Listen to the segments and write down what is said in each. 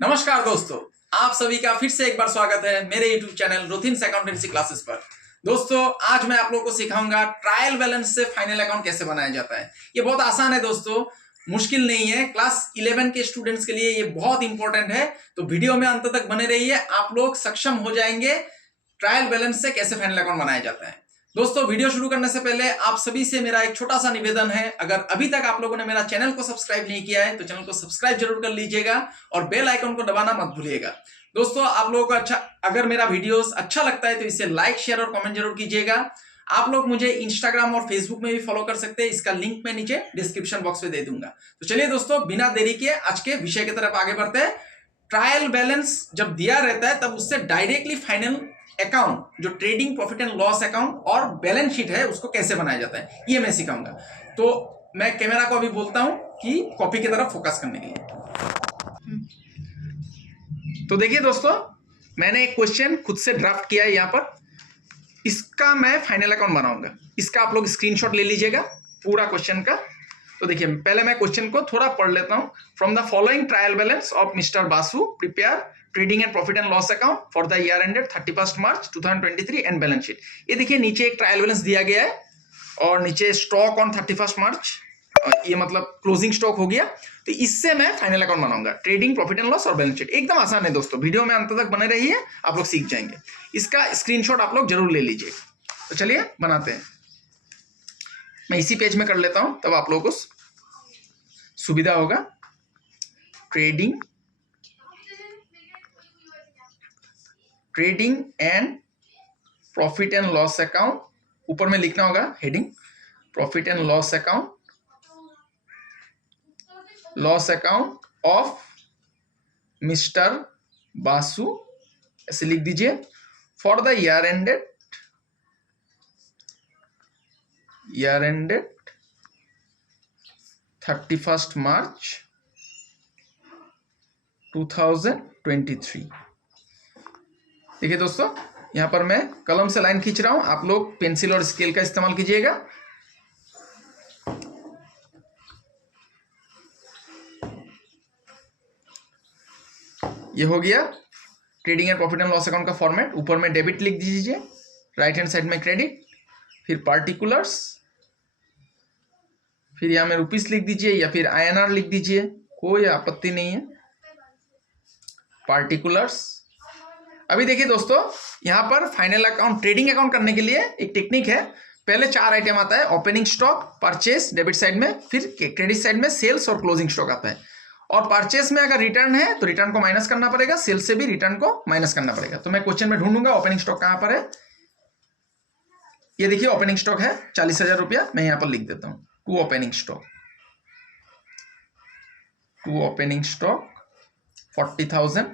नमस्कार दोस्तों, आप सभी का फिर से एक बार स्वागत है मेरे YouTube चैनल रोथिन्स अकाउंटेंसी क्लासेस पर। दोस्तों, आज मैं आप लोगों को सिखाऊंगा ट्रायल बैलेंस से फाइनल अकाउंट कैसे बनाया जाता है। ये बहुत आसान है दोस्तों, मुश्किल नहीं है। क्लास 11 के स्टूडेंट्स के लिए ये बहुत इंपॉर्टेंट है, तो वीडियो में अंत तक बने रहिए। आप लोग सक्षम हो जाएंगे ट्रायल बैलेंस से कैसे फाइनल अकाउंट बनाया जाता है। दोस्तों, वीडियो शुरू करने से पहले आप सभी से मेरा एक छोटा सा निवेदन है, अगर अभी तक आप लोगों ने मेरा चैनल को सब्सक्राइब नहीं किया है तो चैनल को सब्सक्राइब जरूर कर लीजिएगा और बेल आइकन को दबाना मत भूलिएगा। दोस्तों, आप लोगों को अगर मेरा वीडियोस अच्छा लगता है तो इसे लाइक, शेयर और कमेंट जरूर कीजिएगा। आप लोग मुझे इंस्टाग्राम और फेसबुक में भी फॉलो कर सकते हैं, इसका लिंक मैं नीचे डिस्क्रिप्शन बॉक्स में दे दूंगा। तो चलिए दोस्तों, बिना देरी के आज के विषय की तरफ आगे बढ़ते हैं। ट्रायल बैलेंस जब दिया रहता है तब उससे डायरेक्टली फाइनल अकाउंट, जो trading profit and loss account और बैलेंस शीट है, उसको कैसे बनाया जाता है ये मैं सिखाऊंगा। तो मैं कैमरा को अभी बोलता हूं कि कॉपी की तरफ फोकस करने के लिए। तो देखिए दोस्तों, मैंने एक क्वेश्चन खुद से ड्राफ्ट किया है यहाँ पर। इसका मैं फाइनल अकाउंट बनाऊंगा। इसका आप लोग स्क्रीनशॉट ले लीजिएगा पूरा क्वेश्चन का। तो देखिए, पहले मैं क्वेश्चन को थोड़ा पढ़ लेता हूं। From the following trial balance of mister Basu prepare trading and profit and loss account for the year ended 31 March 2023 and balance sheet. ये देखिए, नीचे एक ट्रायल बैलेंस दिया गया है और नीचे स्टॉक ऑन 31 मार्च, ये मतलब क्लोजिंग स्टॉक हो गया। तो इससे मैं फाइनल अकाउंट बनाऊंगा, ट्रेडिंग प्रॉफिट एंड लॉस और बैलेंस शीट। एकदम आसान है दोस्तों, वीडियो में अंत तक बने रहिए, आप लोग सीख जाएंगे। इसका स्क्रीनशॉट आप लोग जरूर ले लीजिए। तो चलिए बनाते हैं। मैं इसी पेज में कर लेता हूं, तब आप लोगों को सुविधा होगा। Trading and profit and loss account, ऊपर में लिखना होगा heading profit and loss account of mister Basu, ऐसे लिख दीजिए। For the year ended 31 March 2023। देखिए दोस्तों, यहां पर मैं कलम से लाइन खींच रहा हूं, आप लोग पेंसिल और स्केल का इस्तेमाल कीजिएगा। ये हो गया trading and profit and loss account का फॉर्मेट। ऊपर में डेबिट लिख दीजिए, राइट हैंड साइड में क्रेडिट, फिर पार्टिकुलर्स, फिर यहां में रुपीस लिख दीजिए या फिर INR लिख दीजिए, कोई आपत्ति नहीं है। पार्टिकुलर्स। अभी देखिए दोस्तों, यहां पर फाइनल अकाउंट, ट्रेडिंग अकाउंट करने के लिए एक टेक्निक है। पहले 4 आइटम आता है, opening stock, purchase debit side में, फिर क्रेडिट साइड में सेल्स और क्लोजिंग स्टॉक आता है। और परचेस में अगर रिटर्न है तो रिटर्न को माइनस करना पड़ेगा, सेल्स से भी रिटर्न को माइनस करना पड़ेगा। तो मैं क्वेश्चन में ढूंढूंगा ओपनिंग स्टॉक कहां पर है। ये देखिए, ओपनिंग स्टॉक है 40,000 रुपया, मैं यहां पर लिख देता हूं टू ओपनिंग स्टॉक 40,000।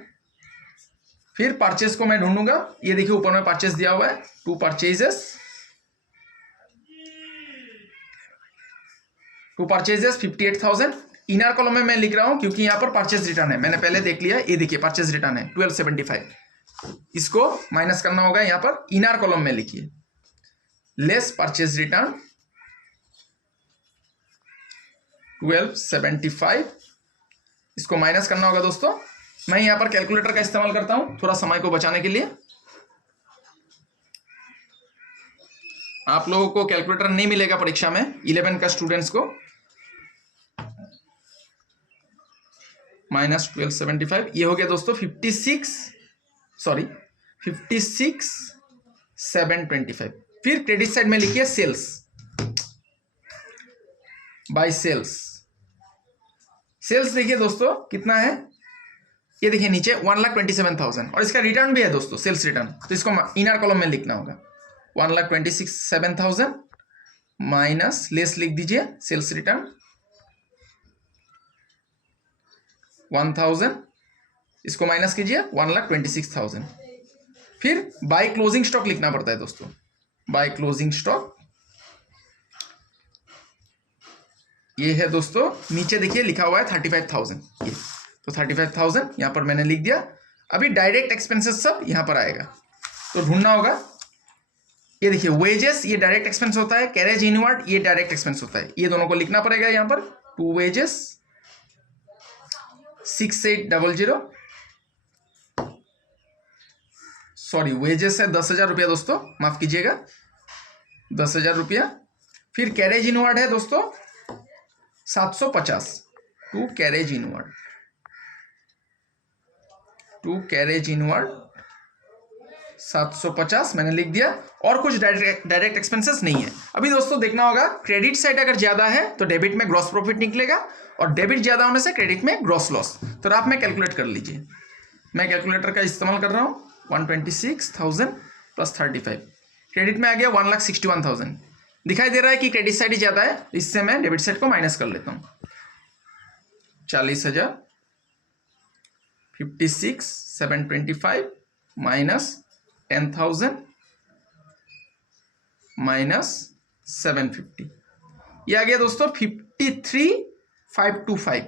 फिर परचेस को मैं ढूंढूंगा, ये देखिए ऊपर में परचेस दिया हुआ है, टू परचेजेस 58,000। इनर कॉलम में मैं लिख रहा हूं क्योंकि यहां पर परचेस रिटर्न है, मैंने पहले देख लिया। ये देखिए परचेस रिटर्न है 1275, इसको माइनस करना होगा। यहां पर इनर कॉलम में लिखिए लेस परचेस रिटर्न 1275, इसको माइनस करना होगा दोस्तों। मैं यहां पर कैलकुलेटर का इस्तेमाल करता हूं थोड़ा समय को बचाने के लिए। आप लोगों को कैलकुलेटर नहीं मिलेगा परीक्षा में, 11 का स्टूडेंट्स को। माइनस 1275, ये हो गया दोस्तों 56,725। फिर क्रेडिट साइड में लिखिए सेल्स, बाय सेल्स। सेल्स देखिए दोस्तों कितना है, ये देखिए नीचे 1,27,000, और इसका रिटर्न भी है दोस्तों, सेल्स रिटर्न। तो इसको इनर कॉलम में लिखना होगा 1,27,000 माइनस, लेस लिख दीजिए सेल्स रिटर्न 1,000, इसको माइनस कीजिए 1,26,000। फिर बाय क्लोजिंग स्टॉक लिखना पड़ता है दोस्तों, बाय क्लोजिंग स्टॉक ये है दोस्तों, नीचे देखिए लिखा हुआ है 35,000, ये तो 35,000 यहां पर मैंने लिख दिया। अभी डायरेक्ट एक्सपेंसेस सब यहां पर आएगा, तो ढूंढना होगा। ये देखिए वेजेस, ये डायरेक्ट एक्सपेंस होता है, कैरेज इनवर्ड ये डायरेक्ट एक्सपेंस होता है, ये दोनों को लिखना पड़ेगा यहां पर। टू वेजेस 6800, सॉरी वेजेस है 10,000 रुपया दोस्तों, माफ कीजिएगा 10,000 रुपया। फिर कैरेज इनवर्ड है दोस्तों 750, टू कैरेज इनवर्ड 750 मैंने लिख दिया। और कुछ डायरेक्ट एक्सपेंसेस नहीं है। अभी दोस्तों देखना होगा, क्रेडिट साइड अगर ज्यादा है तो डेबिट में ग्रॉस प्रॉफिट निकलेगा, और डेबिट ज्यादा होने से क्रेडिट में ग्रॉस लॉस। तो आप में कैलकुलेट कर लीजिए, मैं कैलकुलेटर का इस्तेमाल कर रहा हूँ। 126,000 प्लस 35, क्रेडिट में आ गया 1,61,000। दिखाई दे रहा है कि क्रेडिट साइड ही ज्यादा है, इससे मैं डेबिट साइड को माइनस कर लेता हूँ। 40,000 56,725 माइनस 10,000 माइनस 750, ये आ गया दोस्तों 53,525।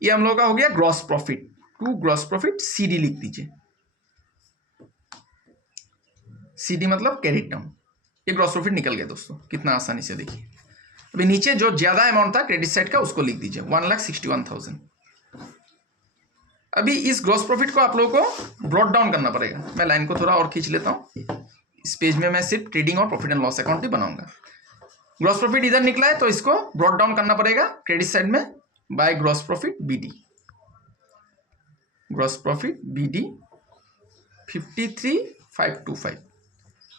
ये हम लोग का हो गया gross profit. To gross profit C लिख दीजिए, सीडी मतलब कैरी डाउन। ये ग्रॉस प्रॉफिट निकल गया दोस्तों, कितना आसानी से देखिए। अभी नीचे जो ज्यादा अमाउंट था क्रेडिट साइड का उसको लिख दीजिए 1,61,000। अभी इस ग्रॉस प्रॉफिट को आप लोगों को ब्रॉट डाउन करना पड़ेगा। मैं लाइन को थोड़ा और खींच लेता हूँ। इस पेज में मैं सिर्फ ट्रेडिंग और प्रॉफिट एंड लॉस अकाउंट ही बनाऊंगा। ग्रॉस प्रॉफिट इधर निकला है तो इसको ब्रॉट डाउन करना पड़ेगा क्रेडिट साइड में by gross profit B. Gross profit B 53,525।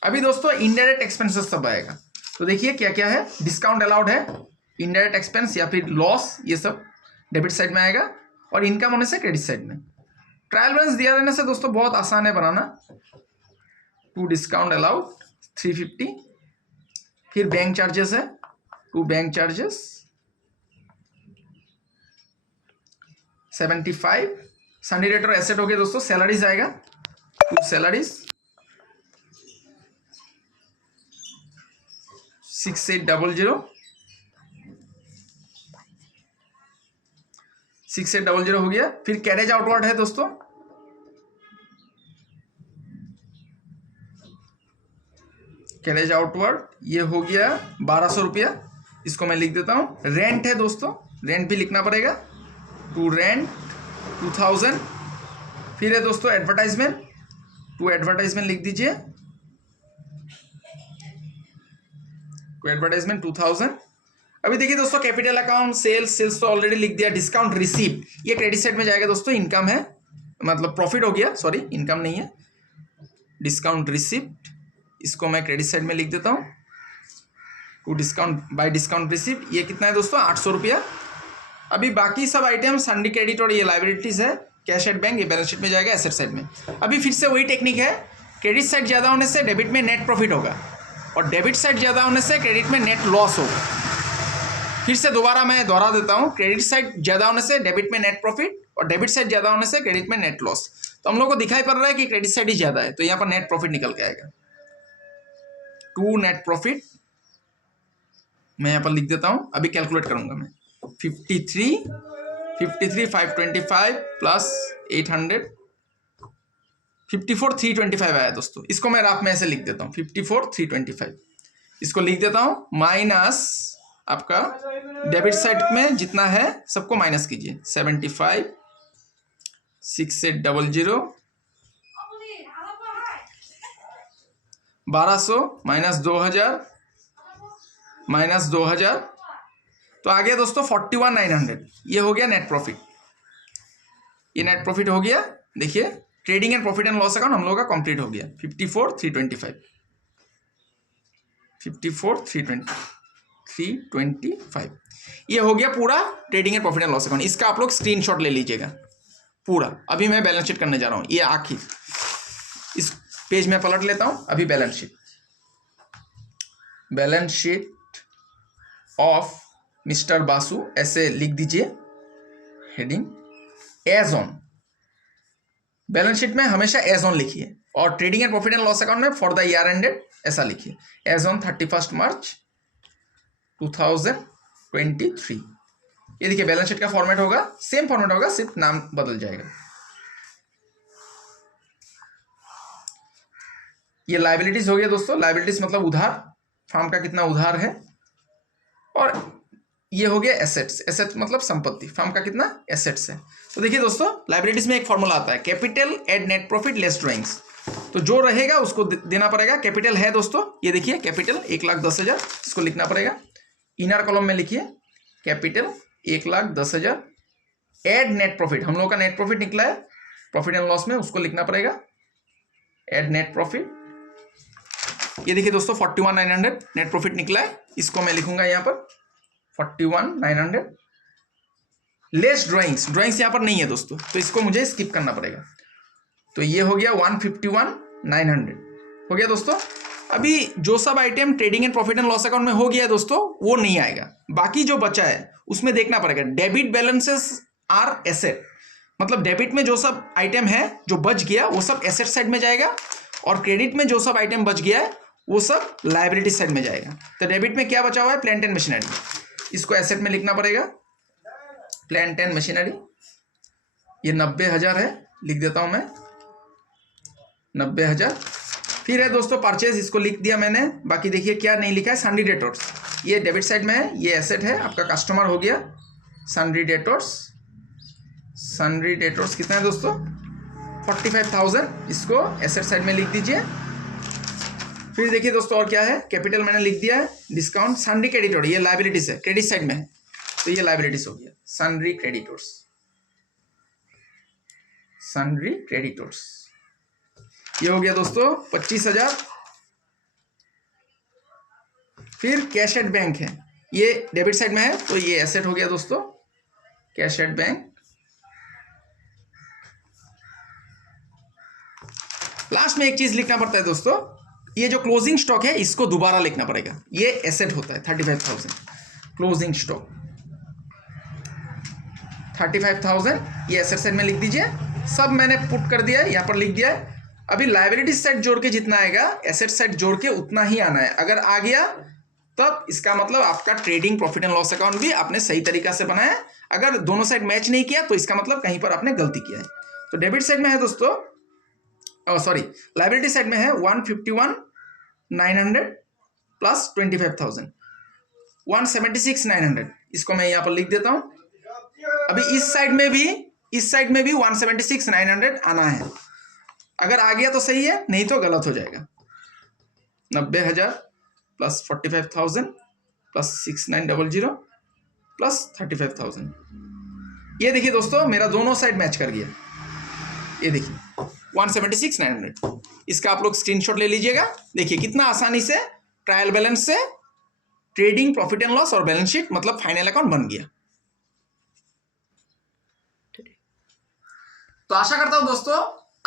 अभी दोस्तों इनडायरेक्ट एक्सपेंसेस सब आएगा, तो देखिए क्या क्या है। डिस्काउंट अलाउड है, इनडायरेक्ट एक्सपेंस या फिर लॉस, ये सब डेबिट साइड में आएगा, और इनकम होने से क्रेडिट साइड में। ट्रायल बैलेंस दिया रहने से दोस्तों बहुत आसान है बनाना। टू डिस्काउंट अलाउड 350, फिर बैंक चार्जेस है, टू बैंक चार्जेस 75। सन्नी रेट और एसेट हो गया दोस्तों। सैलरीज आएगा, टू सैलरीज 6800 6800 हो गया। फिर कैरेज आउटवर्ड है दोस्तों, कैरेज आउटवर्ड ये हो गया 1,200 रुपया, इसको मैं लिख देता हूं। रेंट है दोस्तों, रेंट भी लिखना पड़ेगा, टू रेंट 2,000। फिर है दोस्तों एडवर्टाइजमेंट, टू एडवर्टाइजमेंट लिख दीजिए, टू एडवर्टाइजमेंट 2,000। अभी देखिए दोस्तों कैपिटल अकाउंट सेल्स तो ऑलरेडी लिख दिया। डिस्काउंट रिसीव्ड ये क्रेडिट साइड में जाएगा दोस्तों, इनकम है, मतलब प्रॉफिट हो गया, सॉरी इनकम नहीं है। डिस्काउंट रिसीव्ड इसको मैं क्रेडिट साइड में लिख देता हूँ। To discount by discount received ये कितना है दोस्तों 800 रुपया। अभी बाकी सब आइटम सन्नी क्रेडिट और ये लाइबिलिटीज है, कैश एट बैंक, ये बैलेंस शीट में जाएगा एसेट साइड में। अभी फिर से वही टेक्निक है, क्रेडिट साइड ज़्यादा होने से डेबिट में नेट प्रॉफिट होगा, और डेबिट साइड ज़्यादा होने से क्रेडिट में नेट लॉस होगा। फिर से दोबारा मैं दोहरा देता हूँ, क्रेडिट साइड ज़्यादा होने से डेबिट में नेट प्रॉफिट, और डेबिट साइड ज़्यादा होने से क्रेडिट में नेट लॉस। तो हम लोग को दिखाई पड़ रहा है कि क्रेडिट साइड ही ज़्यादा है, तो यहाँ पर नेट प्रॉफिट निकल के आएगा। टू नेट प्रॉफिट मैं यहाँ पर लिख देता हूँ, अभी कैलकुलेट करूँगा मैं। 53,525 प्लस 800 54,325 आया दोस्तों। इसको मैं रात में ऐसे लिख देता हूँ 54,325, इसको लिख देता हूँ माइनस आपका डेबिट साइड में जितना है सबको माइनस कीजिए। 75 6800 1200 माइनस 2,000 तो आ गया दोस्तों 41,900। ये हो गया नेट प्रॉफिट, ये नेट प्रॉफिट हो गया। देखिए trading and profit and loss account हम लोगों का कंप्लीट हो गया। 54,325 ये हो गया पूरा trading and profit and loss account. इसका आप लोग स्क्रीनशॉट ले लीजिएगा पूरा। अभी मैं बैलेंस शीट करने जा रहा हूँ, ये आखिर इस पेज में पलट लेता हूँ। अभी balance sheet of mister Basu ऐसे लिख दीजिए, heading as on. Balance sheet में हमेशा एज ऑन लिखिए, और trading and profit and loss account में फॉर द ईयर एंडेड ऐसा लिखिए, एज ऑन 31 मार्च 2023। ये देखिए बैलेंस शीट का फॉर्मेट होगा, सेम फॉर्मेट होगा, सिर्फ नाम बदल जाएगा। ये लाइबिलिटीज हो गया दोस्तों, लाइबिलिटीज मतलब उधार, फार्म का कितना उधार है। और ये हो गया एसेट्स, एसेट्स मतलब संपत्ति, फार्म का कितना एसेट्स है। तो देखिए दोस्तों लाइबिलिटीज में एक फॉर्मूला आता है, capital add net profit less drawings. तो जो रहेगा उसको देना पड़ेगा। कैपिटल है दोस्तों, ये देखिए कैपिटल 1,10,000, इसको लिखना पड़ेगा। इनर कॉलम में लिखिए कैपिटल 1,10,000। एड नेट प्रॉफिट, हम लोगों का नेट प्रॉफिट निकला है प्रॉफिट एंड लॉस में, उसको लिखना पड़ेगा एड नेट प्रॉफिट। ये देखिए दोस्तों 41,900 नेट प्रॉफिट निकला है, इसको मैं लिखूंगा यहाँ पर 41,900। लेस ड्राइंग्स यहाँ पर नहीं है दोस्तों, तो इसको मुझे स्किप करना पड़ेगा। तो ये हो गया 151,900 हो गया दोस्तों। अभी जो सब item trading and profit and loss account में हो गया है दोस्तों, वो नहीं आएगा। बाकी जो बचा है उसमें देखना पड़ेगा। डेबिट बैलेंसेस आर एसेट, मतलब डेबिट में जो सब आइटम है जो बच गया वो सब एसेट साइड में जाएगा, और क्रेडिट में जो सब आइटम बच गया है वो सब लायबिलिटी साइड में जाएगा। तो डेबिट में क्या बचा हुआ है, प्लांट एंड मशीनरी, इसको एसेट में लिखना पड़ेगा प्लांट एंड मशीनरी। ये 90,000 है, लिख देता हूं मैं 90,000। फिर है दोस्तों परचेज, इसको लिख दिया मैंने। बाकी देखिए क्या नहीं लिखा है, सन्ड्री डेटर्स, ये डेबिट साइड में है, ये एसेट है, आपका कस्टमर हो गया। सन्ड्री डेटर्स कितना है दोस्तों, 45,000, इसको एसेट साइड में लिख दीजिए। फिर देखिए दोस्तों और क्या है, कैपिटल मैंने लिख दिया है। डिस्काउंट सन्ड्री क्रेडिटर, ये लायबिलिटीज है, क्रेडिट साइड में है, तो ये लायबिलिटीज हो गया सन्ड्री क्रेडिटर्स। ये हो गया दोस्तों 25,000। फिर कैश एट बैंक है, ये डेबिट साइड में है, तो ये एसेट हो गया दोस्तों कैश एट बैंक। लास्ट में एक चीज लिखना पड़ता है दोस्तों, ये जो क्लोजिंग स्टॉक है इसको दोबारा लिखना पड़ेगा। ये एसेट होता है 35,000, क्लोजिंग स्टॉक 35,000, ये एसेट साइड में लिख दीजिए। सब मैंने पुट कर दिया है, यहाँ पर लिख दिया है। अभी लायबिलिटी साइड जोड़ के जितना आएगा एसेट साइड जोड़ के उतना ही आना है। अगर आ गया तब इसका मतलब आपका trading profit and loss account भी आपने सही तरीका से बनाया। अगर दोनों साइड मैच नहीं किया तो इसका मतलब कहीं पर आपने गलती किया है। तो डेबिट साइड में है दोस्तों, लायबिलिटी साइड में है 151,900 प्लस 25,000, 176,900, इसको मैं यहाँ पर लिख देता हूं। अभी इस साइड में भी 176,900 आना है। अगर आ गया तो सही है, नहीं तो गलत हो जाएगा। 90,000 प्लस 45,000 प्लस 6,900 प्लस 35,000। ये देखिए दोस्तों मेरा दोनों साइड मैच कर गया। ये देखिए 176,900, इसका आप लोग स्क्रीनशॉट ले लीजिएगा। देखिए कितना आसानी से ट्रायल बैलेंस से ट्रेडिंग प्रॉफिट एंड लॉस और बैलेंस शीट मतलब फाइनल अकाउंट बन गया। तो आशा करता हूं दोस्तों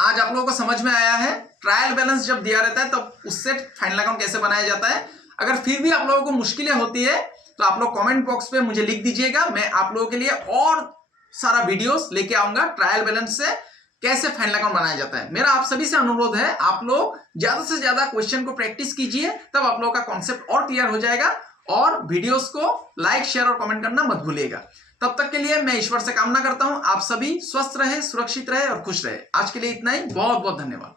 आज आप लोगों को समझ में आया है। ट्रायल बैलेंस जब दिया रहता है तब उससे फाइनल अकाउंट कैसे बनाया जाता है। अगर फिर भी आप लोगों को मुश्किलें होती है तो आप लोग कमेंट बॉक्स पे मुझे लिख दीजिएगा, मैं आप लोगों के लिए और सारा वीडियोस लेके आऊंगा ट्रायल बैलेंस से कैसे फाइनल अकाउंट बनाया जाता है। मेरा आप सभी से अनुरोध है, आप लोग ज्यादा से ज्यादा क्वेश्चन को प्रैक्टिस कीजिए, तब आप लोगों का कॉन्सेप्ट और क्लियर हो जाएगा। और वीडियोस को लाइक शेयर और कमेंट करना मत भूलिएगा। तब तक के लिए मैं ईश्वर से कामना करता हूं आप सभी स्वस्थ रहे, सुरक्षित रहे और खुश रहे। आज के लिए इतना ही, बहुत बहुत धन्यवाद।